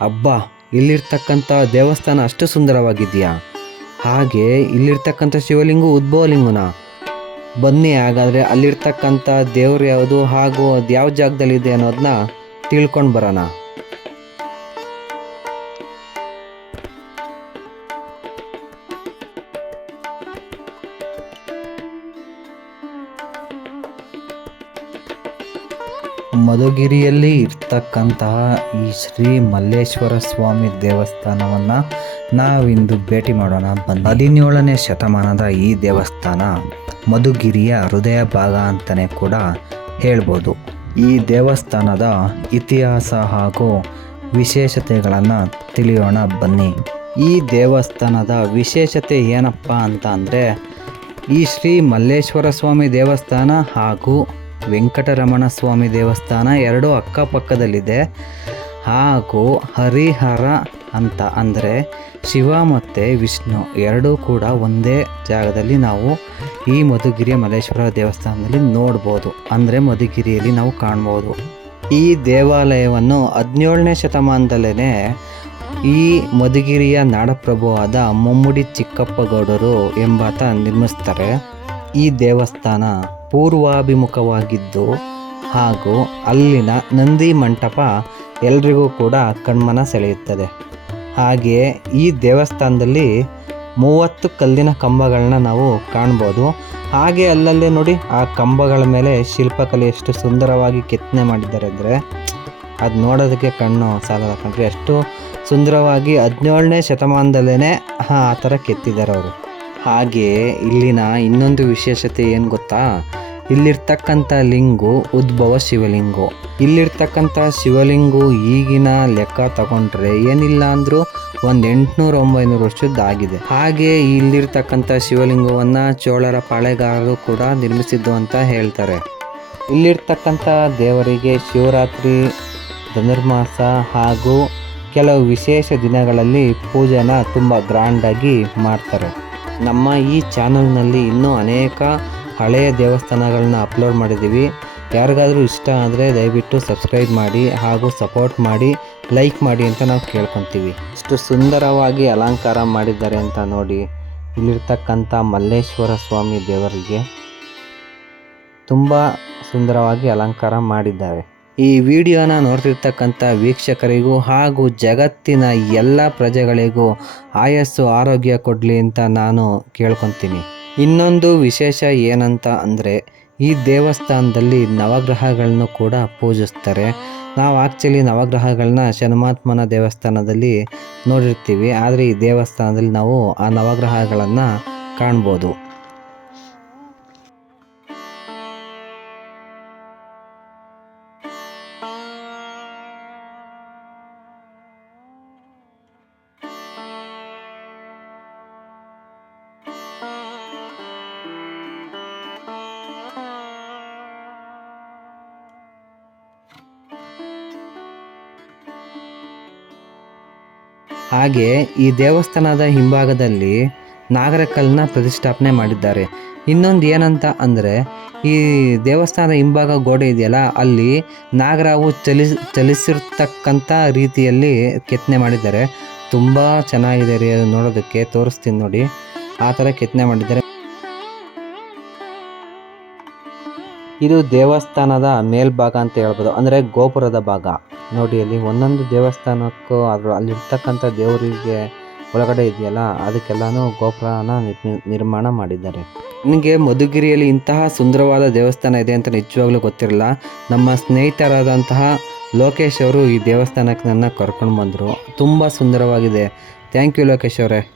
ಅಬ್ಬಾ, ಇಲ್ಲಿರ್ತಕ್ಕಂಥ ದೇವಸ್ಥಾನ ಅಷ್ಟು ಸುಂದರವಾಗಿದೆಯಾ? ಹಾಗೆ ಇಲ್ಲಿರ್ತಕ್ಕಂಥ ಶಿವಲಿಂಗು ಉದ್ಭವಲಿಂಗನ? ಬನ್ನಿ, ಹಾಗಾದರೆ ಅಲ್ಲಿರ್ತಕ್ಕಂಥ ದೇವ್ರು ಯಾವುದು, ಹಾಗೂ ಅದು ಯಾವ ಜಾಗದಲ್ಲಿದೆ ಅನ್ನೋದನ್ನ ತಿಳ್ಕೊಂಡು ಬರೋಣ. ಮಧುಗಿರಿಯಲ್ಲಿ ಇರ್ತಕ್ಕಂತಹ ಈ ಶ್ರೀ ಮಲ್ಲೇಶ್ವರ ಸ್ವಾಮಿ ದೇವಸ್ಥಾನವನ್ನು ನಾವಿಂದು ಭೇಟಿ ಮಾಡೋಣ. ಬಂದು ಹದಿನೇಳನೇ ಶತಮಾನದ ಈ ದೇವಸ್ಥಾನ ಮಧುಗಿರಿಯ ಹೃದಯ ಭಾಗ ಅಂತಲೇ ಕೂಡ ಹೇಳ್ಬೋದು. ಈ ದೇವಸ್ಥಾನದ ಇತಿಹಾಸ ಹಾಗೂ ವಿಶೇಷತೆಗಳನ್ನು ತಿಳಿಯೋಣ ಬನ್ನಿ. ಈ ದೇವಸ್ಥಾನದ ವಿಶೇಷತೆ ಏನಪ್ಪ ಅಂತ ಅಂದರೆ ಈ ಶ್ರೀ ಮಲ್ಲೇಶ್ವರ ಸ್ವಾಮಿ ದೇವಸ್ಥಾನ ಹಾಗೂ ವೆಂಕಟರಮಣ ಸ್ವಾಮಿ ದೇವಸ್ಥಾನ ಎರಡೂ ಅಕ್ಕಪಕ್ಕದಲ್ಲಿದೆ. ಹಾಗೂ ಹರಿಹರ ಅಂತ ಅಂದರೆ ಶಿವ ಮತ್ತು ವಿಷ್ಣು ಎರಡೂ ಕೂಡ ಒಂದೇ ಜಾಗದಲ್ಲಿ ನಾವು ಈ ಮಧುಗಿರಿಯ ಮಲ್ಲೇಶ್ವರ ದೇವಸ್ಥಾನದಲ್ಲಿ ನೋಡ್ಬೋದು. ಅಂದರೆ ಮಧುಗಿರಿಯಲ್ಲಿ ನಾವು ಕಾಣ್ಬೋದು. ಈ ದೇವಾಲಯವನ್ನು ಹದಿನೇಳನೇ ಶತಮಾನದಲ್ಲೇ ಈ ಮಧುಗಿರಿಯ ನಾಡಪ್ರಭುವಾದ ಮುಮ್ಮುಡಿ ಚಿಕ್ಕಪ್ಪಗೌಡರು ಎಂಬಾತ ನಿರ್ಮಿಸ್ತಾರೆ. ಈ ದೇವಸ್ಥಾನ ಪೂರ್ವಾಭಿಮುಖವಾಗಿದ್ದು ಹಾಗೂ ಅಲ್ಲಿನ ನಂದಿ ಮಂಟಪ ಎಲ್ರಿಗೂ ಕೂಡ ಕಣ್ಮನ ಸೆಳೆಯುತ್ತದೆ. ಹಾಗೆಯೇ ಈ ದೇವಸ್ಥಾನದಲ್ಲಿ ಮೂವತ್ತು ಕಲ್ಲಿನ ಕಂಬಗಳನ್ನ ನಾವು ಕಾಣ್ಬೋದು. ಹಾಗೆ ಅಲ್ಲಲ್ಲೇ ನೋಡಿ, ಆ ಕಂಬಗಳ ಮೇಲೆ ಶಿಲ್ಪಕಲೆ ಎಷ್ಟು ಸುಂದರವಾಗಿ ಕೆತ್ತನೆ ಮಾಡಿದ್ದಾರೆ ಅಂದರೆ, ಅದು ನೋಡೋದಕ್ಕೆ ಕಣ್ಣು ಸಾಲದ ಕಂಡ್ರೆ ಅಷ್ಟು ಸುಂದರವಾಗಿ ಹದಿನೇಳನೇ ಶತಮಾನದಲ್ಲೇ ಆ ಥರ ಕೆತ್ತಿದ್ದಾರೆ ಅವರು. ಹಾಗೆಯೇ ಇಲ್ಲಿನ ಇನ್ನೊಂದು ವಿಶೇಷತೆ ಏನು ಗೊತ್ತಾ? ಇಲ್ಲಿರ್ತಕ್ಕಂಥ ಲಿಂಗು ಉದ್ಭವ ಶಿವಲಿಂಗು. ಇಲ್ಲಿರ್ತಕ್ಕಂಥ ಶಿವಲಿಂಗು ಈಗಿನ ಲೆಕ್ಕ ತಗೊಂಡ್ರೆ ಏನಿಲ್ಲ ಅಂದರೂ ಒಂದು ಎಂಟುನೂರು ಒಂಬೈನೂರು ವರ್ಷದ್ದಾಗಿದೆ. ಹಾಗೆ ಇಲ್ಲಿರ್ತಕ್ಕಂಥ ಶಿವಲಿಂಗವನ್ನು ಚೋಳರ ಪಾಳೆಗಾರರು ಕೂಡ ನಿರ್ಮಿಸಿದ್ದು ಅಂತ ಹೇಳ್ತಾರೆ. ಇಲ್ಲಿರ್ತಕ್ಕಂಥ ದೇವರಿಗೆ ಶಿವರಾತ್ರಿ, ಧನುರ್ಮಾಸ ಹಾಗೂ ಕೆಲವು ವಿಶೇಷ ದಿನಗಳಲ್ಲಿ ಪೂಜೆನ ತುಂಬ ಗ್ರ್ಯಾಂಡಾಗಿ ಮಾಡ್ತಾರೆ. ನಮ್ಮ ಈ ಚಾನಲ್ನಲ್ಲಿ ಇನ್ನೂ ಅನೇಕ ಹಳೆಯ ದೇವಸ್ಥಾನಗಳನ್ನ ಅಪ್ಲೋಡ್ ಮಾಡಿದ್ದೀವಿ. ಯಾರಿಗಾದರೂ ಇಷ್ಟ ಆದರೆ ದಯವಿಟ್ಟು ಸಬ್ಸ್ಕ್ರೈಬ್ ಮಾಡಿ ಹಾಗೂ ಸಪೋರ್ಟ್ ಮಾಡಿ, ಲೈಕ್ ಮಾಡಿ ಅಂತ ನಾವು ಕೇಳ್ಕೊತೀವಿ. ಇಷ್ಟು ಸುಂದರವಾಗಿ ಅಲಂಕಾರ ಮಾಡಿದ್ದಾರೆ ಅಂತ ನೋಡಿ ಇಲ್ಲಿರ್ತಕ್ಕಂಥ ಮಲ್ಲೇಶ್ವರ ಸ್ವಾಮಿ ದೇವರಿಗೆ ತುಂಬ ಸುಂದರವಾಗಿ ಅಲಂಕಾರ ಮಾಡಿದ್ದಾರೆ. ಈ ವಿಡಿಯೋನ ನೋಡ್ತಿರ್ತಕ್ಕಂಥ ವೀಕ್ಷಕರಿಗೂ ಹಾಗೂ ಜಗತ್ತಿನ ಎಲ್ಲ ಪ್ರಜೆಗಳಿಗೂ ಆಯಸ್ಸು, ಆರೋಗ್ಯ ಕೊಡಲಿ ಅಂತ ನಾನು ಕೇಳ್ಕೊತೀನಿ. ಇನ್ನೊಂದು ವಿಶೇಷ ಏನಂತ ಅಂದರೆ, ಈ ದೇವಸ್ಥಾನದಲ್ಲಿ ನವಗ್ರಹಗಳನ್ನು ಕೂಡ ಪೂಜಿಸ್ತಾರೆ. ನಾವು ಆ್ಯಕ್ಚುಲಿ ನವಗ್ರಹಗಳನ್ನ ಶನಮಾತ್ಮನ ದೇವಸ್ಥಾನದಲ್ಲಿ ನೋಡಿರ್ತೀವಿ. ಆದರೆ ಈ ದೇವಸ್ಥಾನದಲ್ಲಿ ನಾವು ಆ ನವಗ್ರಹಗಳನ್ನು ಕಾಣ್ಬೋದು. ಹಾಗೆ ಈ ದೇವಸ್ಥಾನದ ಹಿಂಭಾಗದಲ್ಲಿ ನಾಗರಕಲ್ಲನ್ನ ಪ್ರತಿಷ್ಠಾಪನೆ ಮಾಡಿದ್ದಾರೆ. ಇನ್ನೊಂದು ಏನಂತ ಅಂದರೆ, ಈ ದೇವಸ್ಥಾನದ ಹಿಂಭಾಗ ಗೋಡೆ ಇದೆಯಲ್ಲ, ಅಲ್ಲಿ ನಾಗರಾವು ಚಲಿಸ್ ಚಲಿಸಿರ್ತಕ್ಕಂಥ ರೀತಿಯಲ್ಲಿ ಕೆತ್ತನೆ ಮಾಡಿದ್ದಾರೆ. ತುಂಬ ಚೆನ್ನಾಗಿದೆ ರೀ ಅದು ನೋಡೋದಕ್ಕೆ. ತೋರಿಸ್ತೀನಿ ನೋಡಿ. ಆ ಥರ ಕೆತ್ತನೆ ಮಾಡಿದ್ದಾರೆ. ಇದು ದೇವಸ್ಥಾನದ ಮೇಲ್ಭಾಗ ಅಂತ ಹೇಳ್ಬೋದು. ಅಂದರೆ ಗೋಪುರದ ಭಾಗ. ನೋಡಿ, ಅಲ್ಲಿ ಒಂದೊಂದು ದೇವಸ್ಥಾನಕ್ಕೂ ಅದ್ರ ಅಲ್ಲಿರ್ತಕ್ಕಂಥ ದೇವರಿಗೆ ಒಳಗಡೆ ಇದೆಯಲ್ಲ, ಅದಕ್ಕೆಲ್ಲಾನು ಗೋಪುರನ ನಿರ್ಮಿ- ನಿರ್ಮಾಣ ಮಾಡಿದ್ದಾರೆ. ನನಗೆ ಮಧುಗಿರಿಯಲ್ಲಿ ಇಂತಹ ಸುಂದರವಾದ ದೇವಸ್ಥಾನ ಇದೆ ಅಂತ ನಿಜವಾಗ್ಲೂ ಗೊತ್ತಿರಲ್ಲ. ನಮ್ಮ ಸ್ನೇಹಿತರಾದಂತಹ ಲೋಕೇಶ್ ಅವರು ಈ ದೇವಸ್ಥಾನಕ್ಕೆ ನನ್ನ ಕರ್ಕೊಂಡು ಬಂದರು. ತುಂಬ ಸುಂದರವಾಗಿದೆ. ಥ್ಯಾಂಕ್ ಯು ಲೋಕೇಶ್ ಅವರೇ.